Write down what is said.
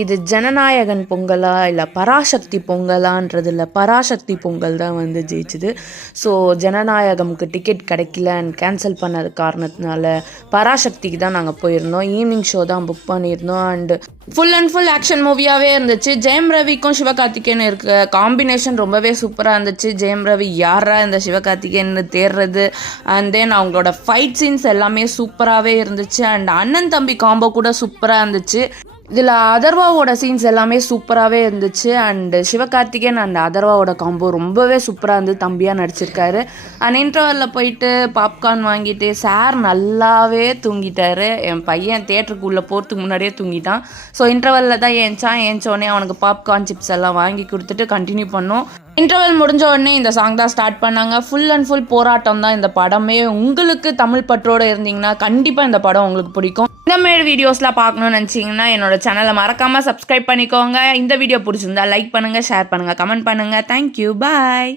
இது ஜனநாயகன் பொங்கலா இல்லை பராசக்தி பொங்கலான்றது இல்லை, பராசக்தி பொங்கல் தான் வந்து ஜெயிச்சுது. ஸோ ஜனநாயகமுக்கு டிக்கெட் கிடைக்கல அண்ட் கேன்சல் பண்ணது காரணத்தினால பராசக்திக்கு தான் நாங்கள் போயிருந்தோம். ஈவினிங் ஷோ தான் புக் பண்ணியிருந்தோம். And full and full action மூவியாகவே இருந்துச்சு. ஜெயம் ரவிக்கும் சிவகார்த்திகேயன் இருக்க காம்பினேஷன் ரொம்பவே சூப்பராக இருந்துச்சு. ஜெயம் ரவி யாரா இந்த சிவகார்த்திகேயன் தேடுறது, அண்ட் தென் அவங்களோட ஃபைட் சீன்ஸ் எல்லாமே சூப்பராகவே இருந்துச்சு. அண்ட் அண்ணன் தம்பி காம்போ கூட சூப்பராக இருந்துச்சு. இதில் அதர்வாவோட சீன்ஸ் எல்லாமே சூப்பராகவே இருந்துச்சு. அண்டு சிவகார்த்திகேயன் அண்ட் அதர்வாவோட காம்போ ரொம்பவே சூப்பராக இருந்து தம்பியாக நடிச்சிருக்காரு. அண்ட் இன்டர்வலில் போயிட்டு பாப்கார்ன் வாங்கிட்டு சார் நல்லாவே தூங்கிட்டாரு. என் பையன் தேட்டருக்குள்ளே போகிறதுக்கு முன்னாடியே தூங்கிட்டான். ஸோ இன்டர்வலில் தான் ஏஞ்சோடனே அவனுக்கு பாப்கார்ன் சிப்ஸ் எல்லாம் வாங்கி கொடுத்துட்டு கண்டினியூ பண்ணோம். இன்டர்வல் முடிஞ்ச உடனே இந்த சாங் தான் ஸ்டார்ட் பண்ணாங்க. ஃபுல் அண்ட் ஃபுல் போராட்டம் தான் இந்த படமே. உங்களுக்கு தமிழ் பற்றோடு இருந்தீங்கன்னா கண்டிப்பாக இந்த படம் உங்களுக்கு பிடிக்கும். இந்த மாதிரி வீடியோஸ்லாம் பார்க்கணும்னு நினச்சிங்கன்னா என்னோட சேனலை மறக்காமல் சப்ஸ்கிரைப் பண்ணிக்கோங்க. இந்த வீடியோ பிடிச்சிருந்தா லைக் பண்ணுங்கள், ஷேர் பண்ணுங்கள், கமெண்ட் பண்ணுங்கள். தேங்க்யூ, பாய்.